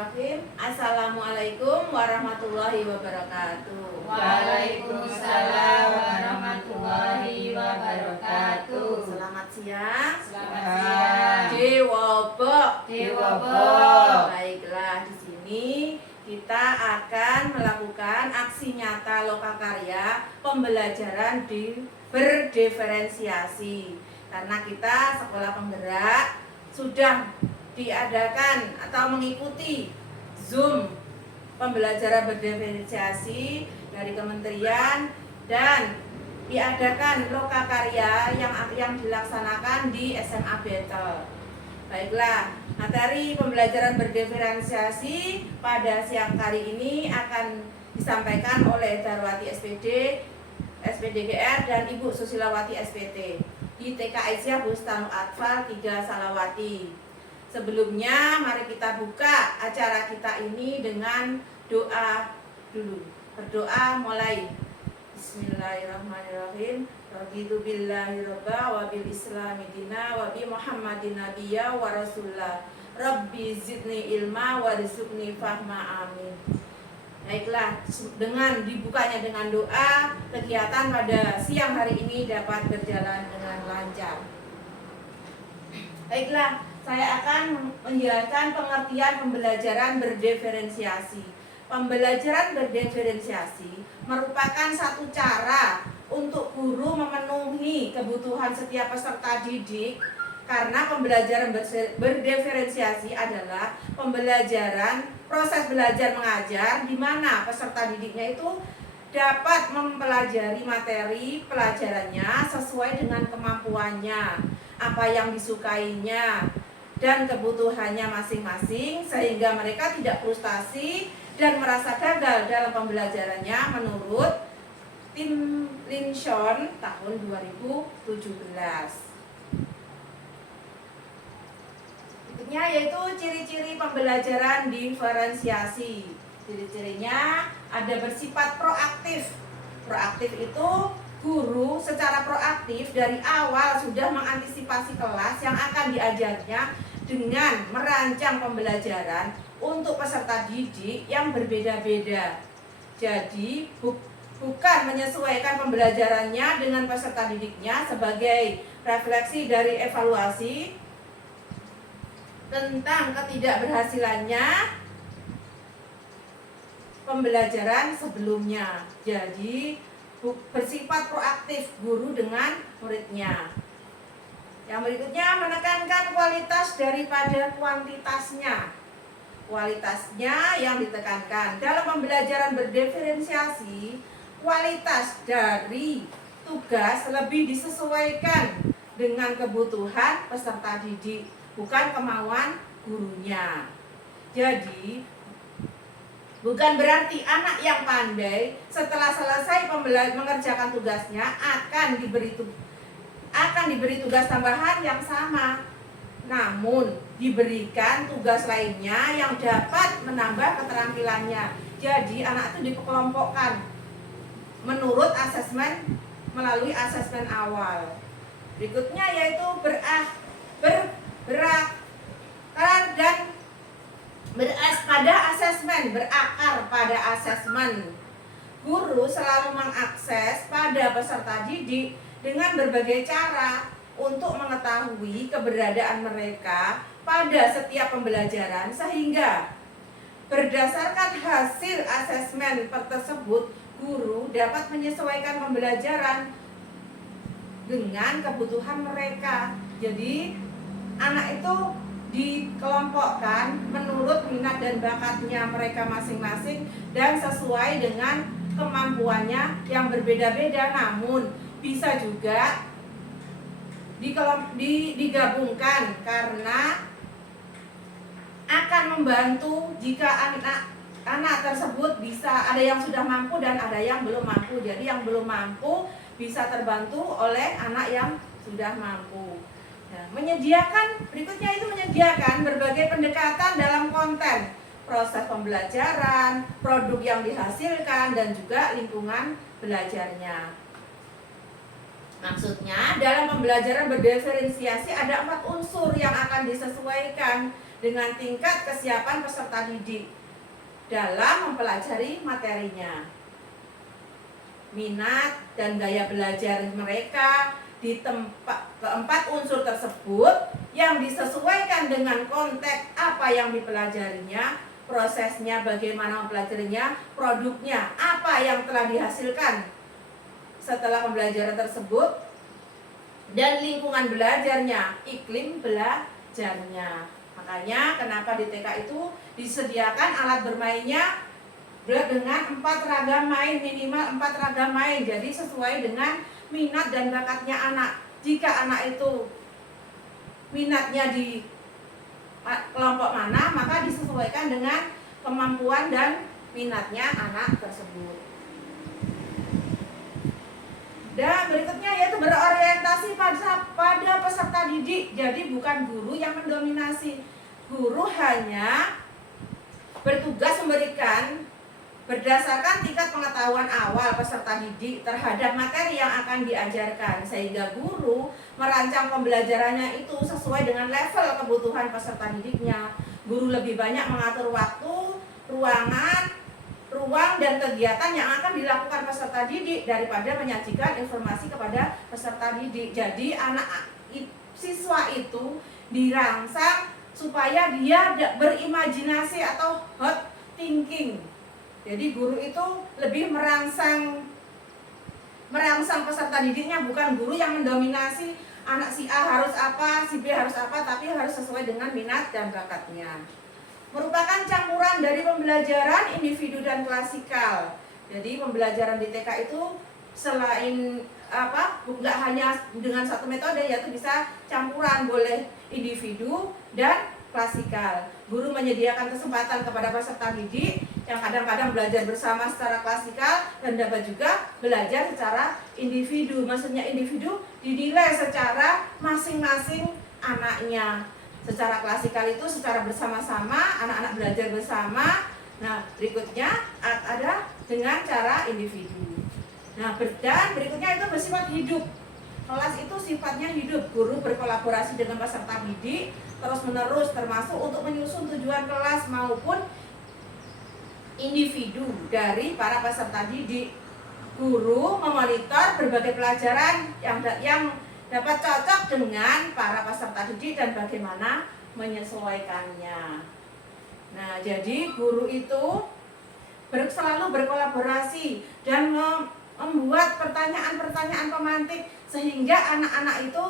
Bismillahirrahmanirrahim. Assalamualaikum warahmatullahi wabarakatuh. Waalaikumsalam warahmatullahi wabarakatuh. Selamat siang. Selamat siang. Dewobok. Dewobok. Baiklah, di sini kita akan melakukan aksi nyata lokakarya pembelajaran berdiferensiasi. Karena kita sekolah penggerak sudah diadakan atau mengikuti Zoom pembelajaran berdiferensiasi dari kementerian dan diadakan lokakarya yang dilaksanakan di SMA Battle. Baiklah, materi pembelajaran berdiferensiasi pada siang hari ini akan disampaikan oleh Darwati SPD, SPDGR dan Ibu Susilawati SPT di TK Aisyah Bustanul Atfal 3 Salawati. Sebelumnya mari kita buka acara kita ini dengan doa dulu. Berdoa mulai. Bismillahirrahmanirrahim. Raditu billahi robba wa bil islami dina wa bi muhammadin nabiyya wa rasulullah. Rabbi zidni ilma wa rizukni fahma, amin. Baiklah, dengan dibukanya dengan doa, kegiatan pada siang hari ini dapat berjalan dengan lancar. Baiklah, saya akan menjelaskan pengertian pembelajaran berdiferensiasi. Pembelajaran berdiferensiasi merupakan satu cara untuk guru memenuhi kebutuhan setiap peserta didik, karena pembelajaran berdiferensiasi adalah pembelajaran proses belajar mengajar di mana peserta didiknya itu dapat mempelajari materi pelajarannya sesuai dengan kemampuannya, apa yang disukainya dan kebutuhannya masing-masing, sehingga mereka tidak frustasi dan merasa gagal dalam pembelajarannya menurut tim Lincoln tahun 2017. Berikutnya yaitu ciri-ciri pembelajaran diferensiasi. Ciri-cirinya ada bersifat proaktif. Proaktif itu guru secara proaktif dari awal sudah mengantisipasi kelas yang akan diajarnya dengan merancang pembelajaran untuk peserta didik yang berbeda-beda. Jadi bukan menyesuaikan pembelajarannya dengan peserta didiknya sebagai refleksi dari evaluasi tentang ketidakberhasilannya pembelajaran sebelumnya. Jadi bersifat proaktif guru dengan muridnya. Yang berikutnya menekankan kualitas daripada kuantitasnya. Kualitasnya yang ditekankan. Dalam pembelajaran berdiferensiasi, kualitas dari tugas lebih disesuaikan dengan kebutuhan peserta didik, bukan kemauan gurunya. Jadi bukan berarti anak yang pandai setelah selesai mengerjakan tugasnya akan diberi tugas tambahan yang sama, namun diberikan tugas lainnya yang dapat menambah keterampilannya. Jadi anak itu dikelompokkan menurut asesmen melalui asesmen awal. Berikutnya yaitu berakar pada asesmen. Guru selalu mengakses pada peserta didik dengan berbagai cara untuk mengetahui keberadaan mereka pada setiap pembelajaran, sehingga berdasarkan hasil asesmen tersebut guru dapat menyesuaikan pembelajaran dengan kebutuhan mereka. Jadi anak itu dikelompokkan menurut minat dan bakatnya mereka masing-masing dan sesuai dengan kemampuannya yang berbeda-beda, namun bisa juga digabungkan karena akan membantu jika anak tersebut bisa, ada yang sudah mampu dan ada yang belum mampu. Jadi yang belum mampu bisa terbantu oleh anak yang sudah mampu. Nah, berikutnya itu menyediakan berbagai pendekatan dalam konten, proses pembelajaran, produk yang dihasilkan, dan juga lingkungan belajarnya. Maksudnya dalam pembelajaran berdiferensiasi ada 4 unsur yang akan disesuaikan dengan tingkat kesiapan peserta didik dalam mempelajari materinya. Minat dan gaya belajar mereka di keempat unsur tersebut yang disesuaikan dengan konteks apa yang dipelajarinya, prosesnya bagaimana mempelajarinya, produknya apa yang telah dihasilkan setelah pembelajaran tersebut, dan lingkungan belajarnya, iklim belajarnya. Makanya kenapa di TK itu disediakan alat bermainnya dengan 4 ragam main, minimal 4 ragam main. Jadi sesuai dengan minat dan bakatnya anak. Jika anak itu minatnya di kelompok mana, maka disesuaikan dengan kemampuan dan minatnya anak tersebut. Dan berikutnya yaitu berorientasi pada peserta didik. Jadi bukan guru yang mendominasi. Guru hanya bertugas memberikan berdasarkan tingkat pengetahuan awal peserta didik terhadap materi yang akan diajarkan, sehingga guru merancang pembelajarannya itu sesuai dengan level kebutuhan peserta didiknya. Guru lebih banyak mengatur waktu, ruang dan kegiatan yang akan dilakukan peserta didik daripada menyajikan informasi kepada peserta didik. Jadi siswa itu dirangsang supaya dia berimajinasi atau hot thinking. Jadi guru itu lebih merangsang peserta didiknya, bukan guru yang mendominasi anak si A harus apa, si B harus apa, tapi harus sesuai dengan minat dan bakatnya. Merupakan campuran dari pembelajaran individu dan klasikal. Jadi pembelajaran di TK itu selain nggak hanya dengan satu metode, yaitu bisa campuran, boleh individu dan klasikal. Guru menyediakan kesempatan kepada peserta didik yang kadang-kadang belajar bersama secara klasikal dan dapat juga belajar secara individu. Maksudnya individu dinilai secara masing-masing anaknya. Secara klasikal itu secara bersama-sama, anak-anak belajar bersama. Nah, berikutnya ada dengan cara individu. Nah, dan berikutnya itu bersifat hidup. Kelas itu sifatnya hidup. Guru berkolaborasi dengan peserta didik terus-menerus, termasuk untuk menyusun tujuan kelas maupun individu dari para peserta didik. Guru memonitor berbagai pelajaran yang dapat cocok dengan para peserta didik dan bagaimana menyesuaikannya. Nah, jadi guru itu selalu berkolaborasi dan membuat pertanyaan-pertanyaan pemantik sehingga anak-anak itu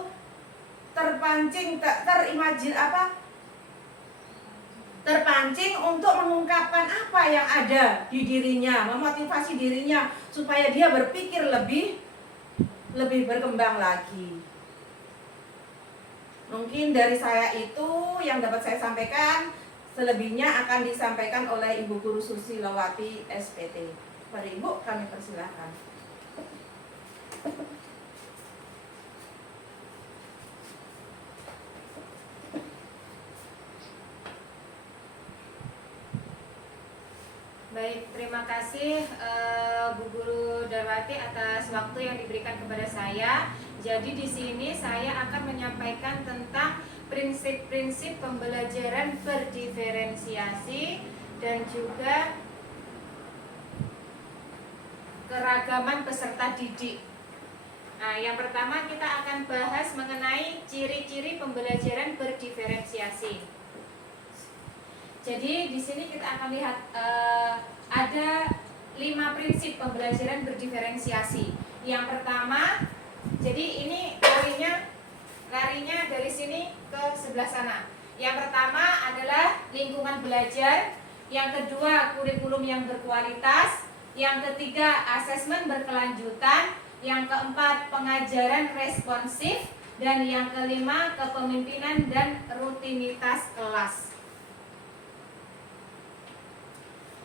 terpancing untuk mengungkapkan apa yang ada di dirinya, memotivasi dirinya supaya dia berpikir lebih berkembang lagi. Mungkin dari saya itu yang dapat saya sampaikan, selebihnya akan disampaikan oleh Ibu Guru Susilowati SPT. Pada Ibu kami persilahkan. Baik, terima kasih Bu Guru Darwati atas waktu yang diberikan kepada saya. Jadi di sini saya akan menyampaikan tentang prinsip-prinsip pembelajaran berdiferensiasi dan juga keragaman peserta didik. Nah, yang pertama kita akan bahas mengenai ciri-ciri pembelajaran berdiferensiasi. Jadi di sini kita akan lihat ada 5 prinsip pembelajaran berdiferensiasi. Yang pertama, jadi ini larinya dari sini ke sebelah sana. Yang pertama adalah lingkungan belajar. Yang kedua, kurikulum yang berkualitas. Yang ketiga, asesmen berkelanjutan. Yang keempat, pengajaran responsif. Dan yang kelima, kepemimpinan dan rutinitas kelas.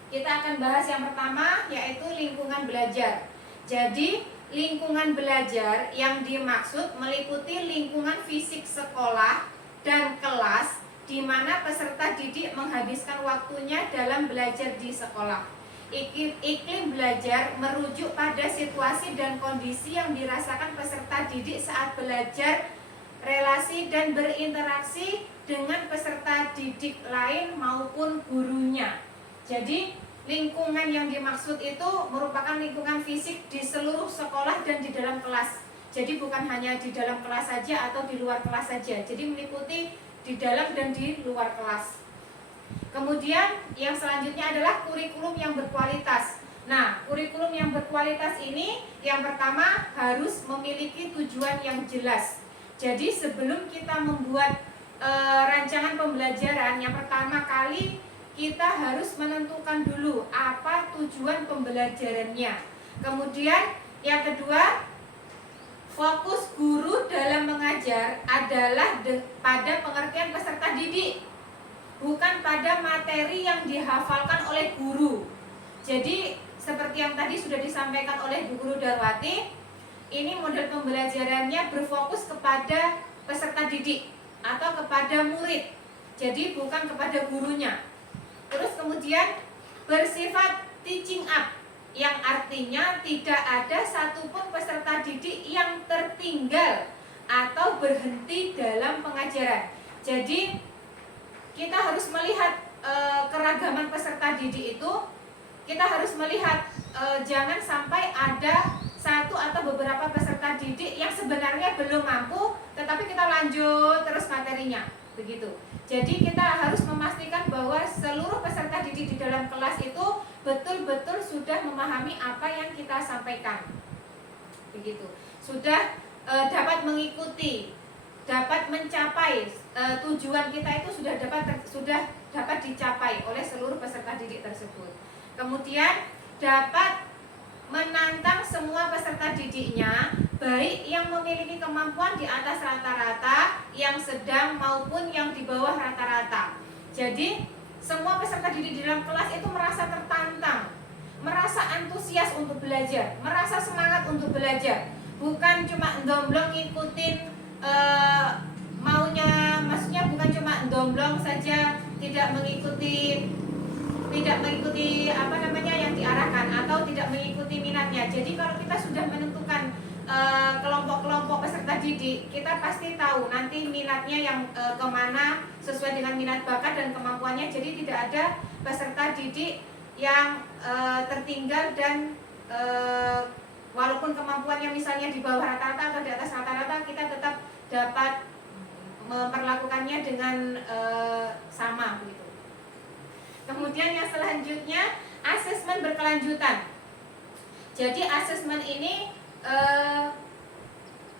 Kita akan bahas yang pertama, yaitu lingkungan belajar. Jadi lingkungan belajar yang dimaksud meliputi lingkungan fisik sekolah dan kelas di mana peserta didik menghabiskan waktunya dalam belajar di sekolah. Iklim belajar merujuk pada situasi dan kondisi yang dirasakan peserta didik saat belajar relasi dan berinteraksi dengan peserta didik lain maupun gurunya. Jadi lingkungan yang dimaksud itu merupakan lingkungan fisik di seluruh sekolah dan di dalam kelas. Jadi bukan hanya di dalam kelas saja atau di luar kelas saja. Jadi meliputi di dalam dan di luar kelas. Kemudian yang selanjutnya adalah kurikulum yang berkualitas. Nah, kurikulum yang berkualitas ini yang pertama harus memiliki tujuan yang jelas. Jadi sebelum kita membuat rancangan pembelajaran, yang pertama kali kita harus menentukan dulu apa tujuan pembelajarannya. Kemudian yang kedua, fokus guru dalam mengajar adalah pada pengertian peserta didik, bukan pada materi yang dihafalkan oleh guru. Jadi seperti yang tadi sudah disampaikan oleh Bu Guru Darwati, ini model pembelajarannya berfokus kepada peserta didik atau kepada murid. Jadi bukan kepada gurunya. Terus kemudian bersifat teaching up, yang artinya tidak ada satupun peserta didik yang tertinggal atau berhenti dalam pengajaran. Jadi kita harus melihat keragaman peserta didik itu, kita harus melihat jangan sampai ada satu atau beberapa peserta didik yang sebenarnya belum mampu, tetapi kita lanjut terus materinya, begitu. Jadi kita harus memastikan bahwa seluruh peserta didik di dalam kelas itu betul-betul sudah memahami apa yang kita sampaikan, begitu. Sudah dapat mengikuti, dapat mencapai tujuan kita itu sudah dapat dicapai oleh seluruh peserta didik tersebut. Kemudian dapat menantang semua peserta didiknya, baik yang memiliki kemampuan di atas rata-rata, yang sedang maupun yang di bawah rata-rata. Jadi semua peserta didik di dalam kelas itu merasa tertantang, merasa antusias untuk belajar, merasa semangat untuk belajar. Bukan cuma domblong ngikutin maunya, maksudnya bukan cuma domblong saja, tidak mengikuti apa namanya yang diarahkan atau tidak mengikuti minatnya. Jadi kalau kita sudah menentukan kelompok-kelompok peserta didik, kita pasti tahu nanti minatnya yang kemana sesuai dengan minat bakat dan kemampuannya. Jadi tidak ada peserta didik yang tertinggal dan walaupun kemampuannya misalnya di bawah rata-rata atau di atas rata-rata, kita tetap dapat memperlakukannya dengan sama begitu. Kemudian yang selanjutnya, asesmen berkelanjutan. Jadi asesmen ini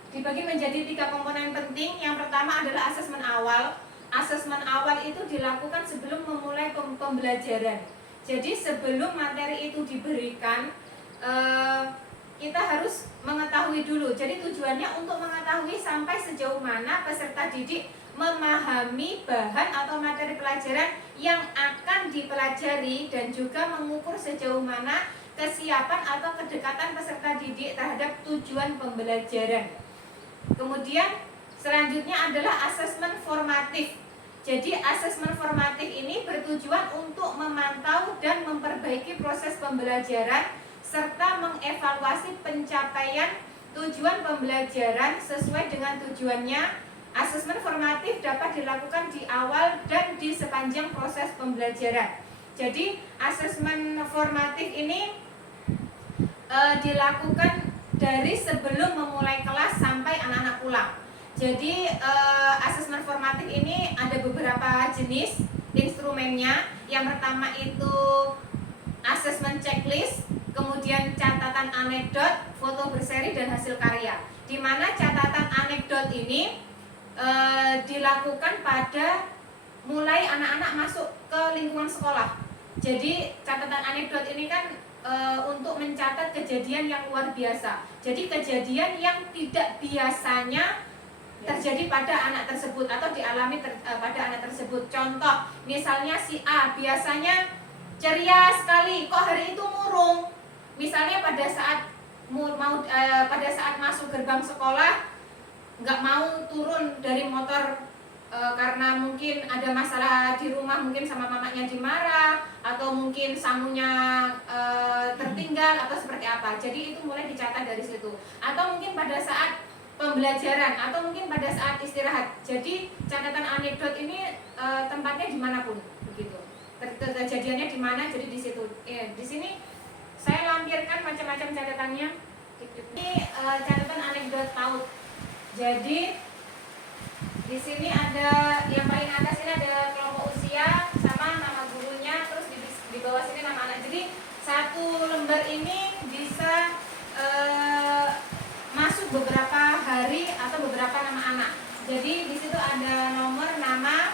dibagi menjadi 3 komponen penting. Yang pertama adalah asesmen awal. Asesmen awal itu dilakukan sebelum memulai pembelajaran. Jadi sebelum materi itu diberikan, kita harus mengetahui dulu. Jadi tujuannya untuk mengetahui sampai sejauh mana peserta didik memahami bahan atau materi pelajaran yang akan dipelajari, dan juga mengukur sejauh mana kesiapan atau kedekatan peserta didik terhadap tujuan pembelajaran. Kemudian selanjutnya adalah asesmen formatif. Jadi asesmen formatif ini bertujuan untuk memantau dan memperbaiki proses pembelajaran serta mengevaluasi pencapaian tujuan pembelajaran sesuai dengan tujuannya. Asesmen formatif dapat dilakukan di awal dan di sepanjang proses pembelajaran. Jadi asesmen formatif ini dilakukan dari sebelum memulai kelas sampai anak-anak pulang. Jadi asesmen formatif ini ada beberapa jenis instrumennya. Yang pertama itu asesmen checklist, kemudian catatan anekdot, foto berseri, dan hasil karya. Di mana catatan anekdot ini dilakukan pada mulai anak-anak masuk ke lingkungan sekolah. Jadi catatan anekdot ini kan untuk mencatat kejadian yang luar biasa. Jadi kejadian yang tidak biasanya terjadi pada anak tersebut atau dialami pada anak tersebut. Contoh, misalnya si A biasanya ceria sekali, kok hari itu murung. Misalnya pada saat pada saat masuk gerbang sekolah nggak mau turun dari motor karena mungkin ada masalah di rumah, mungkin sama mamanya dimarah, atau mungkin sangunya tertinggal atau seperti apa. Jadi itu mulai dicatat dari situ. Atau mungkin pada saat pembelajaran atau mungkin pada saat istirahat. Jadi catatan anekdot ini tempatnya dimanapun begitu. Kejadiannya di mana, jadi di situ. Di sini saya lampirkan macam-macam catatannya. Ini catatan anekdot PAUD. Jadi di sini ada yang paling atas ini ada kelompok usia sama nama gurunya, terus di bawah sini nama anak. Jadi satu lembar ini bisa masuk beberapa hari atau beberapa nama anak. Jadi di situ ada nomor, nama,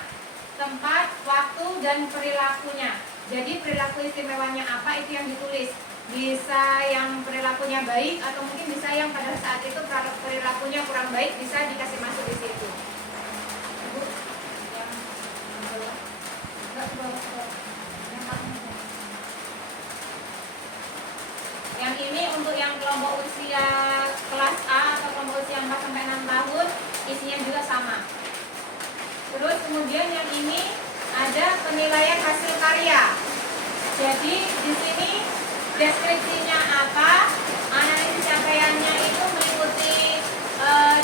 tempat, waktu, dan perilakunya. Jadi perilaku istimewanya apa itu yang ditulis. Bisa yang perilakunya baik atau mungkin bisa yang pada saat itu perilakunya kurang baik, bisa dikasih masuk di situ. Ibu, yang ini untuk yang kelompok usia kelas A atau kelompok usia 4 sampai 6 tahun, isinya juga sama. Terus kemudian yang ini ada penilaian hasil karya. Jadi di sini deskripsinya apa, analisis capaiannya itu meliputi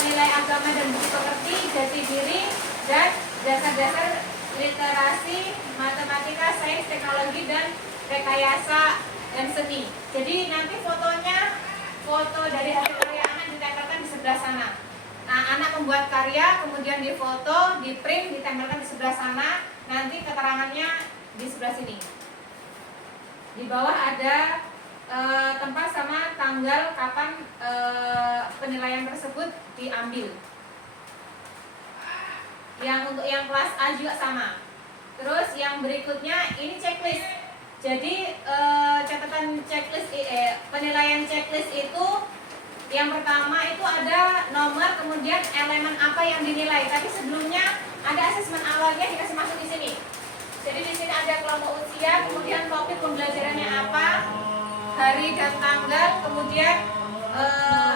nilai agama dan budi pekerti, jati diri, dan dasar-dasar literasi, matematika, sains, teknologi, dan rekayasa dan seni. Jadi nanti fotonya, foto dari hasil karya anak ditempelkan di sebelah sana. Nah, anak membuat karya, kemudian difoto, di print, ditempelkan di sebelah sana. Nanti keterangannya di sebelah sini. Di bawah ada tempat sama tanggal kapan penilaian tersebut diambil. Yang untuk yang kelas A juga sama. Terus yang berikutnya ini checklist. Jadi catatan checklist, penilaian checklist itu yang pertama itu ada nomor, kemudian elemen apa yang dinilai. Tapi sebelumnya ada asesmen awalnya dikasih masuk di sini. Jadi di sini ada kelompok usia, kemudian topik pembelajarannya apa, hari dan tanggal, kemudian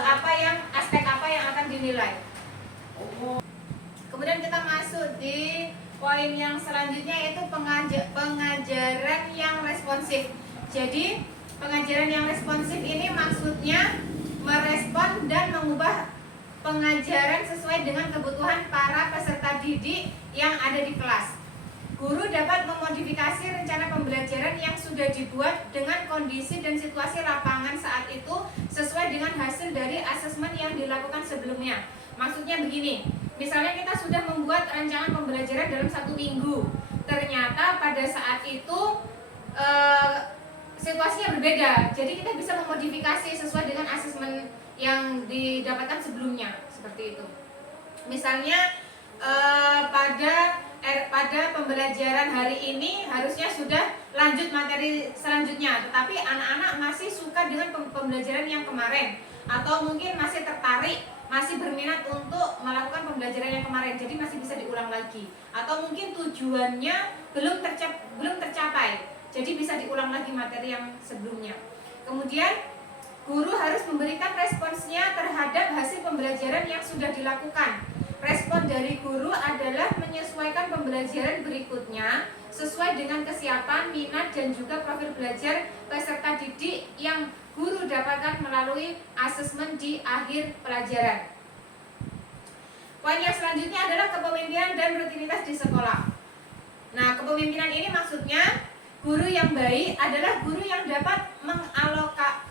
apa yang aspek apa yang akan dinilai. Kemudian kita masuk di poin yang selanjutnya yaitu pengajaran yang responsif. Jadi pengajaran yang responsif ini maksudnya merespon dan mengubah pengajaran sesuai dengan kebutuhan para peserta didik yang ada di kelas. Guru dapat memodifikasi rencana pembelajaran yang sudah dibuat dengan kondisi dan situasi lapangan saat itu sesuai dengan hasil dari asesmen yang dilakukan sebelumnya. Maksudnya begini, misalnya kita sudah membuat rancangan pembelajaran dalam 1 minggu. Ternyata pada saat itu situasinya berbeda. Jadi kita bisa memodifikasi sesuai dengan asesmen yang didapatkan sebelumnya, seperti itu. Misalnya pada pembelajaran hari ini harusnya sudah lanjut materi selanjutnya, tetapi anak-anak masih suka dengan pembelajaran yang kemarin, atau mungkin masih tertarik, masih berminat untuk melakukan pembelajaran yang kemarin, jadi masih bisa diulang lagi, atau mungkin tujuannya belum tercapai, jadi bisa diulang lagi materi yang sebelumnya. Kemudian guru harus memberikan responsnya terhadap hasil pembelajaran yang sudah dilakukan. Respon dari guru adalah menyesuaikan pembelajaran berikutnya sesuai dengan kesiapan, minat, dan juga profil belajar peserta didik yang guru dapatkan melalui asesmen di akhir pelajaran. Poin yang selanjutnya adalah kepemimpinan dan rutinitas di sekolah. Nah, kepemimpinan ini maksudnya guru yang baik adalah guru yang dapat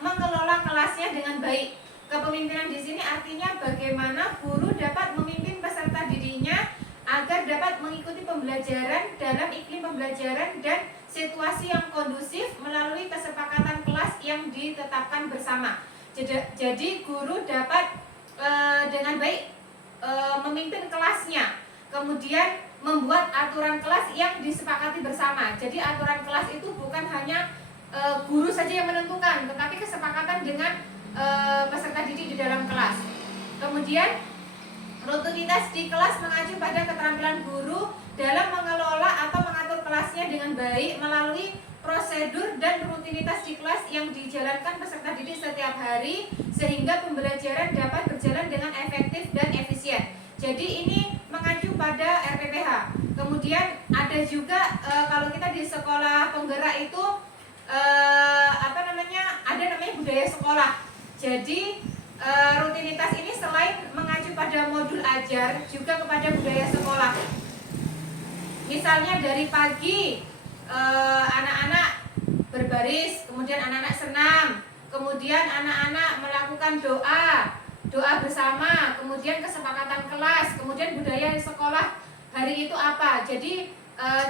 mengelola kelasnya dengan baik. Kepemimpinan di sini artinya bagaimana guru dapat memimpin peserta didiknya agar dapat mengikuti pembelajaran dalam iklim pembelajaran dan situasi yang kondusif melalui kesepakatan kelas yang ditetapkan bersama. Jadi guru dapat dengan baik memimpin kelasnya, kemudian membuat aturan kelas yang disepakati bersama. Jadi aturan kelas itu bukan hanya guru saja yang menentukan, tetapi kesepakatan dengan peserta didik di dalam kelas. Kemudian rutinitas di kelas mengacu pada keterampilan guru dalam mengelola atau mengatur kelasnya dengan baik melalui prosedur dan rutinitas di kelas yang dijalankan peserta didik setiap hari sehingga pembelajaran dapat berjalan dengan efektif dan efisien. Jadi ini mengacu pada RPPH. Kemudian ada juga kalau kita di sekolah penggerak itu ada namanya budaya sekolah. Jadi rutinitas ini selain mengacu merujuk pada modul ajar, juga kepada budaya sekolah. Misalnya dari pagi anak-anak berbaris, kemudian anak-anak senam, kemudian anak-anak melakukan doa bersama, kemudian kesepakatan kelas, kemudian budaya sekolah hari itu apa. Jadi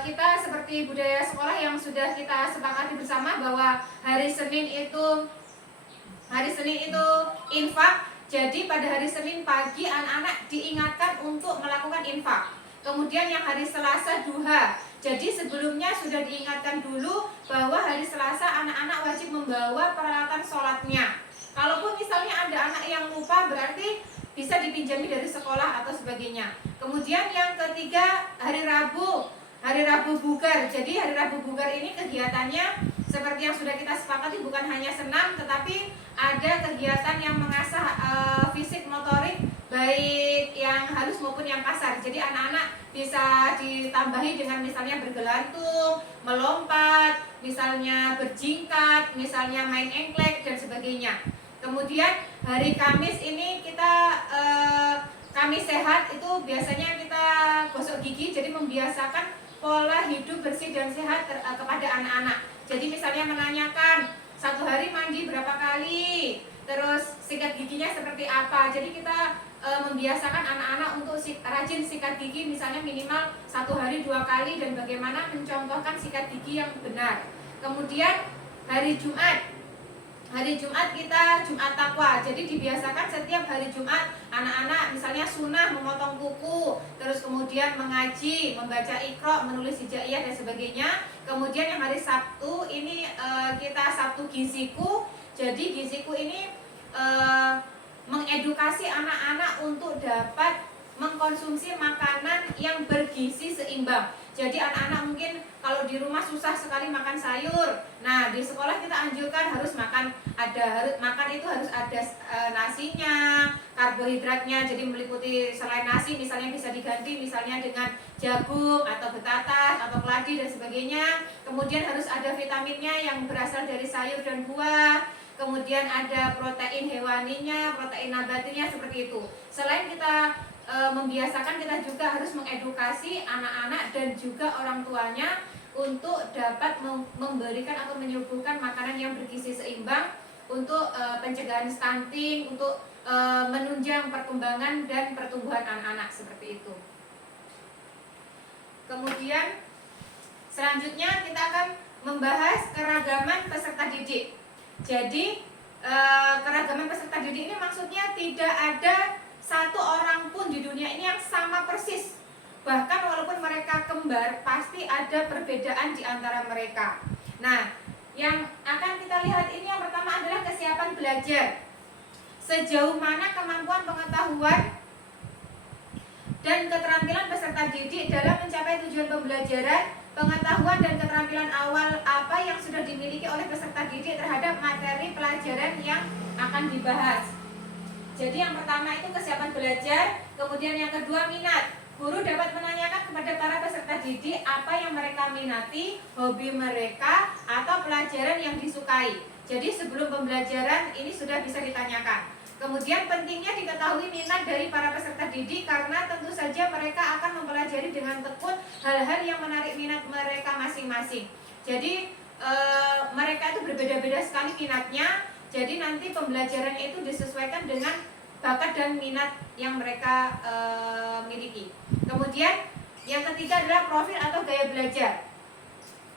kita seperti budaya sekolah yang sudah kita sepakati bersama bahwa hari Senin itu infak. Jadi pada hari Senin pagi anak-anak diingatkan untuk melakukan infak. Kemudian yang hari Selasa duha. Jadi sebelumnya sudah diingatkan dulu bahwa hari Selasa anak-anak wajib membawa peralatan sholatnya. Kalaupun misalnya ada anak yang lupa, berarti bisa dipinjami dari sekolah atau sebagainya. Kemudian yang ketiga hari Rabu bugar. Jadi hari Rabu bugar ini kegiatannya seperti yang sudah kita sepakati, bukan hanya senam, tetapi ada kegiatan yang mengasah fisik motorik, baik yang halus maupun yang kasar. Jadi anak-anak bisa ditambahi dengan misalnya bergelantung, melompat, misalnya berjingkat, misalnya main engklek dan sebagainya. Kemudian hari Kamis ini kita Kamis sehat, itu biasanya kita gosok gigi, jadi membiasakan pola hidup bersih dan sehat kepada anak-anak. Jadi misalnya menanyakan satu hari mandi berapa kali, terus sikat giginya seperti apa. Jadi kita membiasakan anak-anak untuk rajin sikat gigi, misalnya minimal satu hari 2 kali, dan bagaimana mencontohkan sikat gigi yang benar. Kemudian hari Jumat kita Jumat takwa. Jadi dibiasakan setiap hari Jumat anak-anak misalnya sunnah memotong kuku, terus kemudian mengaji, membaca Iqra, menulis hijaiyah dan sebagainya. Kemudian yang hari Sabtu ini kita Sabtu giziku. Jadi giziku ini mengedukasi anak-anak untuk dapat mengkonsumsi makanan yang bergizi seimbang. Jadi anak-anak mungkin kalau di rumah susah sekali makan sayur. Nah, di sekolah kita anjurkan harus makan itu harus ada nasinya, karbohidratnya. Jadi meliputi selain nasi misalnya bisa diganti misalnya dengan jagung atau betatas atau keladi dan sebagainya. Kemudian harus ada vitaminnya yang berasal dari sayur dan buah. Kemudian ada protein hewaninya, protein nabatinya, seperti itu. Selain kita membiasakan, kita juga harus mengedukasi anak-anak dan juga orang tuanya untuk dapat memberikan atau menyuguhkan makanan yang bergizi seimbang untuk pencegahan stunting, untuk menunjang perkembangan dan pertumbuhan anak-anak, seperti itu. Kemudian selanjutnya kita akan membahas keragaman peserta didik. Jadi keragaman peserta didik ini maksudnya tidak ada satu orang pun di dunia ini yang sama persis. Bahkan walaupun mereka kembar, pasti ada perbedaan di antara mereka. Nah, yang akan kita lihat ini yang pertama adalah kesiapan belajar. Sejauh mana kemampuan pengetahuan dan keterampilan peserta didik dalam mencapai tujuan pembelajaran, pengetahuan dan keterampilan awal apa yang sudah dimiliki oleh peserta didik terhadap materi pelajaran yang akan dibahas. Jadi yang pertama itu kesiapan belajar, kemudian yang kedua minat. Guru dapat menanyakan kepada para peserta didik apa yang mereka minati, hobi mereka, atau pelajaran yang disukai. Jadi sebelum pembelajaran ini sudah bisa ditanyakan. Kemudian pentingnya diketahui minat dari para peserta didik karena tentu saja mereka akan mempelajari dengan tekun hal-hal yang menarik minat mereka masing-masing. Jadi mereka itu berbeda-beda sekali minatnya. Jadi nanti pembelajarannya itu disesuaikan dengan bakat dan minat yang mereka miliki. Kemudian yang ketiga adalah profil atau gaya belajar.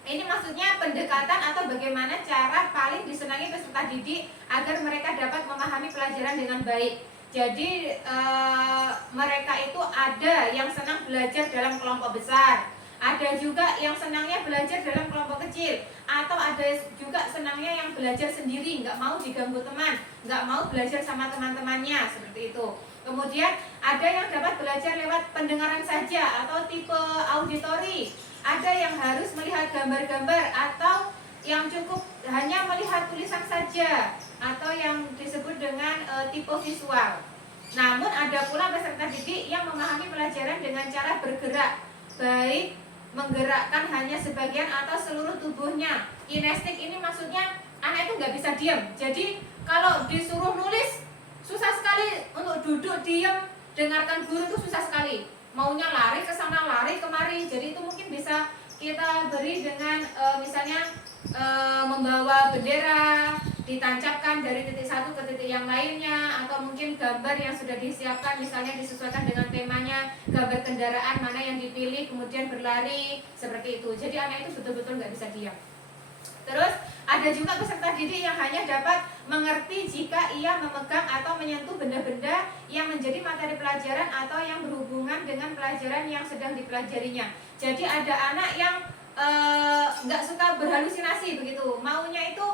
Ini maksudnya pendekatan atau bagaimana cara paling disenangi peserta didik agar mereka dapat memahami pelajaran dengan baik. Jadi mereka itu ada yang senang belajar dalam kelompok besar, ada juga yang senangnya belajar dalam kelompok kecil, atau ada juga senangnya yang belajar sendiri, nggak mau diganggu teman, nggak mau belajar sama teman-temannya, seperti itu. Kemudian ada yang dapat belajar lewat pendengaran saja atau tipe auditori. Ada yang harus melihat gambar-gambar atau yang cukup hanya melihat tulisan saja atau yang disebut dengan tipe visual. Namun ada pula peserta didik yang memahami pelajaran dengan cara bergerak, baik menggerakkan hanya sebagian atau seluruh tubuhnya. Kinestik ini maksudnya anak itu nggak bisa diam. Jadi kalau disuruh nulis susah sekali untuk duduk diam dengarkan guru itu susah sekali, maunya lari ke sana lari kemari. Jadi itu mungkin bisa kita beri dengan misalnya membawa bendera ditancapkan dari titik satu ke titik yang lainnya, atau mungkin gambar yang sudah disiapkan misalnya disesuaikan dengan temanya, gambar kendaraan mana yang dipilih kemudian berlari seperti itu. Jadi anak itu betul-betul nggak bisa diam. Terus ada juga peserta didik yang hanya dapat mengerti jika ia memegang atau menyentuh benda-benda yang menjadi materi pelajaran atau yang berhubungan dengan pelajaran yang sedang dipelajarinya. Jadi ada anak yang nggak suka berhalusinasi begitu, maunya itu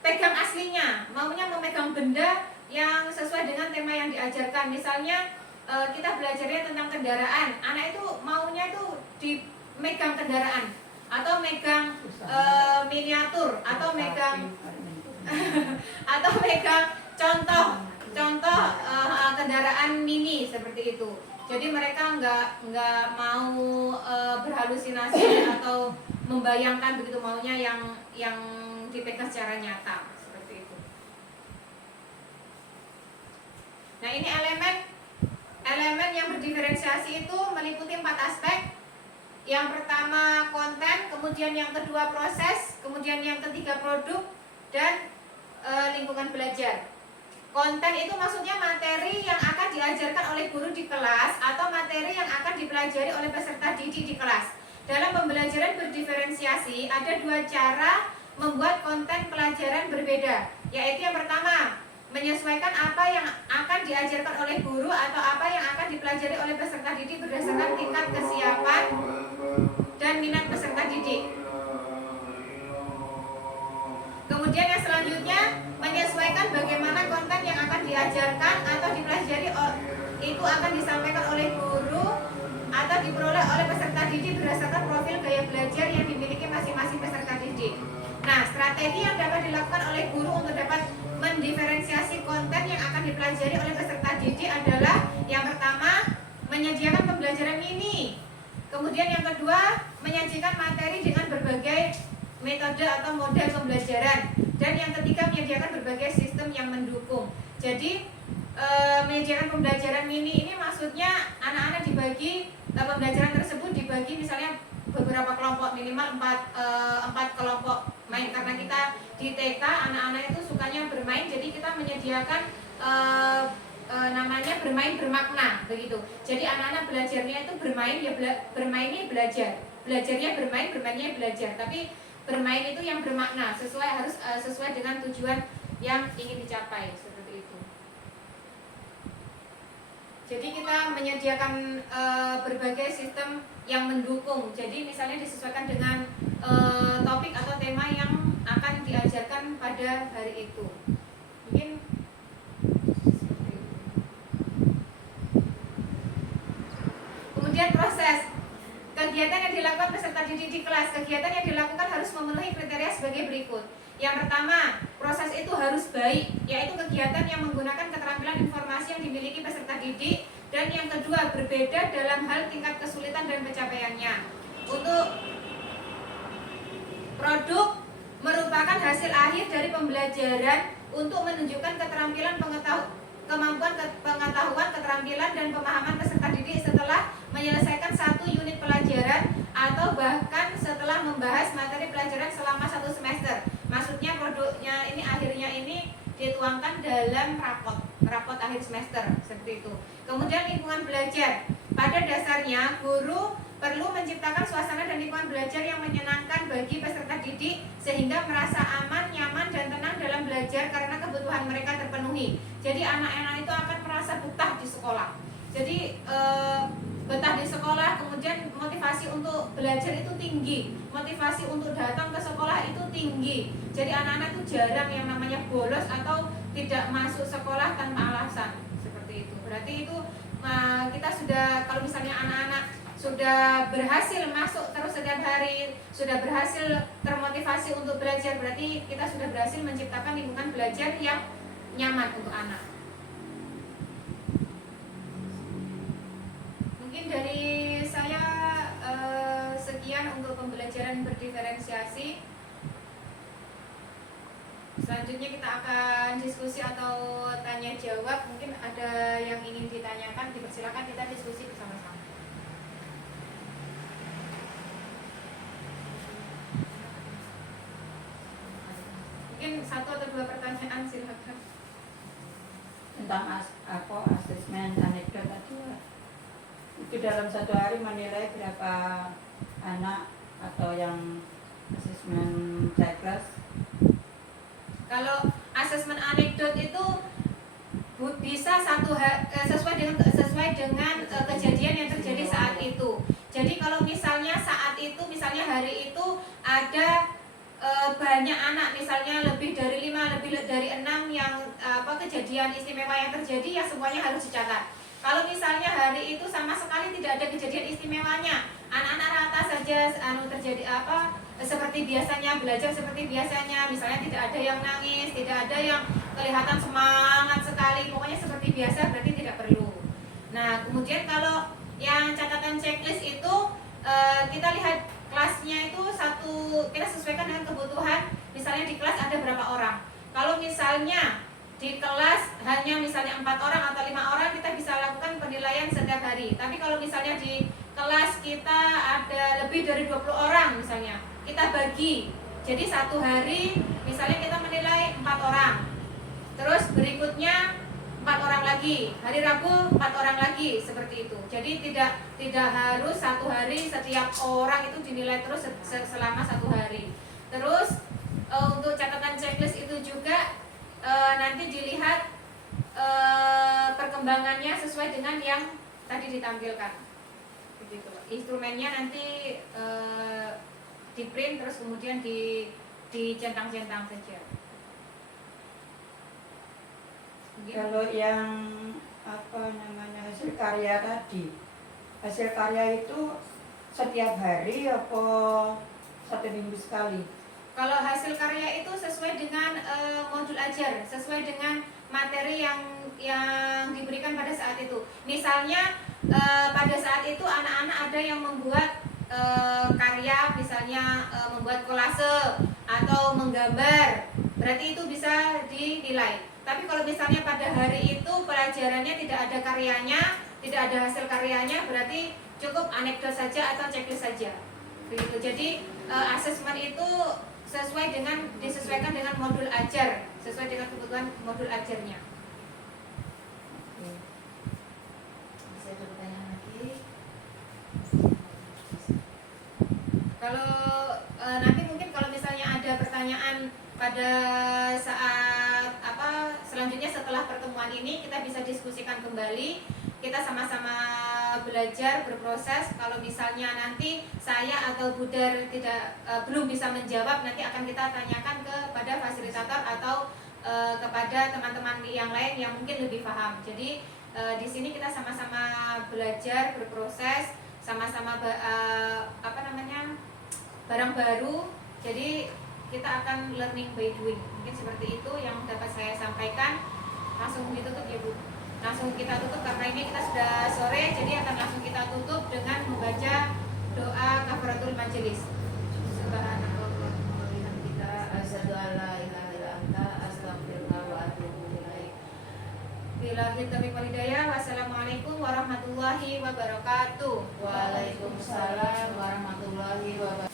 pegang aslinya, maunya memegang benda yang sesuai dengan tema yang diajarkan. Misalnya kita belajarnya tentang kendaraan, anak itu maunya itu dimegang kendaraan atau megang miniatur atau megang atau megang contoh kendaraan mini seperti itu. Jadi mereka nggak mau berhalusinasi atau membayangkan begitu, maunya yang dipegang secara nyata seperti itu. Nah, ini elemen yang berdiferensiasi itu meliputi 4 aspek. Yang pertama konten, kemudian yang kedua proses, kemudian yang ketiga produk, dan lingkungan belajar. Konten itu maksudnya materi yang akan diajarkan oleh guru di kelas atau materi yang akan dipelajari oleh peserta didik di kelas. Dalam pembelajaran berdiferensiasi ada 2 cara membuat konten pelajaran berbeda, yaitu yang pertama menyesuaikan apa yang akan diajarkan oleh guru atau apa yang akan dipelajari oleh peserta didik berdasarkan tingkat kesiapan dan minat peserta didik. Kemudian yang selanjutnya menyesuaikan bagaimana konten yang akan diajarkan atau dipelajari itu akan disampaikan oleh guru atau diperoleh oleh peserta didik berdasarkan profil gaya belajar yang dimiliki masing-masing peserta didik. Nah, strategi yang dapat dilakukan oleh guru untuk dapat mendiferensiasi konten yang akan dipelajari oleh peserta didik adalah yang pertama menyediakan pembelajaran mini. Kemudian yang kedua menyajikan materi dengan berbagai metode atau model pembelajaran, dan yang ketiga menyediakan berbagai sistem yang mendukung. Jadi menyediakan pembelajaran mini ini maksudnya anak-anak dibagi, pembelajaran tersebut dibagi misalnya beberapa kelompok, minimal 4 kelompok main, karena kita di TK anak-anak itu sukanya bermain, jadi kita menyediakan namanya bermain bermakna begitu. Jadi anak-anak belajarnya itu bermain, ya bermainnya belajar, belajarnya bermain, bermainnya belajar, tapi bermain itu yang bermakna, harus sesuai dengan tujuan yang ingin dicapai seperti itu. Jadi kita menyediakan berbagai sistem yang mendukung. Jadi misalnya disesuaikan dengan topik atau tema yang akan diajarkan pada hari itu. Mungkin seperti itu. Kemudian proses kegiatan yang dilakukan peserta didik di kelas. Kegiatan yang dilakukan harus memenuhi kriteria sebagai berikut. Yang pertama, proses itu harus baik, yaitu kegiatan yang menggunakan keterampilan informasi yang dimiliki peserta didik. Dan yang kedua, berbeda dalam hal tingkat kesulitan dan pencapaiannya. Untuk produk merupakan hasil akhir dari pembelajaran untuk menunjukkan keterampilan kemampuan pengetahuan, keterampilan, dan pemahaman peserta didik setelah menyelesaikan 1 unit pelajaran atau bahkan setelah membahas materi pelajaran selama 1 semester. Maksudnya produknya ini akhirnya ini dituangkan dalam rapot akhir semester seperti itu. Kemudian lingkungan belajar. Pada dasarnya guru perlu menciptakan suasana dan lingkungan belajar yang menyenangkan bagi peserta didik sehingga merasa aman, nyaman, dan tenang dalam belajar karena kebutuhan mereka terpenuhi. Jadi anak-anak itu akan merasa betah di sekolah. Jadi betah di sekolah, kemudian motivasi untuk belajar itu tinggi, motivasi untuk datang ke sekolah itu tinggi. Jadi anak-anak itu jarang yang namanya bolos atau tidak masuk sekolah tanpa alasan seperti itu. Berarti itu kita sudah, kalau misalnya anak-anak sudah berhasil masuk terus setiap hari, sudah berhasil termotivasi untuk belajar, berarti kita sudah berhasil menciptakan lingkungan belajar yang nyaman untuk anak. Mungkin dari saya sekian untuk pembelajaran berdiferensiasi. Selanjutnya kita akan diskusi atau tanya jawab. Mungkin ada yang ingin ditanyakan, dipersilakan kita diskusi bersama-sama. Mungkin satu atau dua pertanyaan, silakan. Tentang asesmen anekdot tadi, itu dalam satu hari menilai berapa anak atau yang asesmen checklist? Kalau asesmen anekdot itu bisa sesuai dengan kejadian yang terjadi saat itu. Jadi kalau misalnya saat itu, misalnya hari itu ada banyak anak, misalnya lebih dari 5, lebih dari 6 yang kejadian istimewa yang terjadi, ya semuanya harus dicatat. Kalau misalnya hari itu sama sekali tidak ada kejadian istimewanya, anak-anak rata saja terjadi seperti biasanya, belajar seperti biasanya, misalnya tidak ada yang nangis, tidak ada yang kelihatan semangat sekali, pokoknya seperti biasa, berarti tidak perlu. Nah, kemudian kalau yang catatan checklist itu kita lihat kelasnya itu kita sesuaikan dengan kebutuhan. Misalnya di kelas ada berapa orang. Kalau misalnya di kelas hanya misalnya 4 orang atau 5 orang, kita bisa lakukan penilaian setiap hari. Tapi kalau misalnya di kelas kita ada lebih dari 20 orang misalnya, kita bagi. Jadi satu hari misalnya kita menilai 4 orang. Terus berikutnya 4 orang lagi, hari Rabu 4 orang lagi, seperti itu. Jadi tidak harus satu hari setiap orang itu dinilai terus selama satu hari. Terus untuk catatan checklist itu juga nanti dilihat perkembangannya sesuai dengan yang tadi ditampilkan. Begitu. Instrumennya nanti di print terus kemudian dicentang-centang saja. Begitu. Kalau yang hasil karya tadi, hasil karya itu setiap hari apa 1 minggu sekali? Kalau hasil karya itu sesuai dengan modul ajar, sesuai dengan materi yang diberikan pada saat itu. Misalnya pada saat itu anak-anak ada yang membuat karya, misalnya membuat kolase atau menggambar, berarti itu bisa dinilai. Tapi kalau misalnya pada hari itu pelajarannya tidak ada karyanya, tidak ada hasil karyanya, berarti cukup anekdot saja atau checklist saja. Begitu. Jadi asesmen itu disesuaikan dengan modul ajar, sesuai dengan kebutuhan modul ajarnya. Bisa ada pertanyaan lagi? Kalau nanti mungkin kalau misalnya ada pertanyaan pada saat selanjutnya setelah pertemuan ini, kita bisa diskusikan kembali, kita sama-sama belajar, berproses. Kalau misalnya nanti saya atau Budar belum bisa menjawab, nanti akan kita tanyakan kepada fasilitator atau kepada teman-teman yang lain yang mungkin lebih paham. Jadi di sini kita sama-sama belajar, berproses, sama-sama barang baru. Jadi kita akan learning by doing. Mungkin seperti itu yang dapat saya sampaikan. Langsung ditutup ya Bu. Langsung kita tutup karena ini kita sudah sore, jadi akan langsung kita tutup dengan membaca doa kafaratul majelis. Subhanallah wa bihamdika asyhadu an la ilaha illa anta astaghfiruka wa atubu ilaik. Billahi taufiq wal hidayah. Wassalamualaikum warahmatullahi wabarakatuh. Waalaikumsalam warahmatullahi wabarakatuh.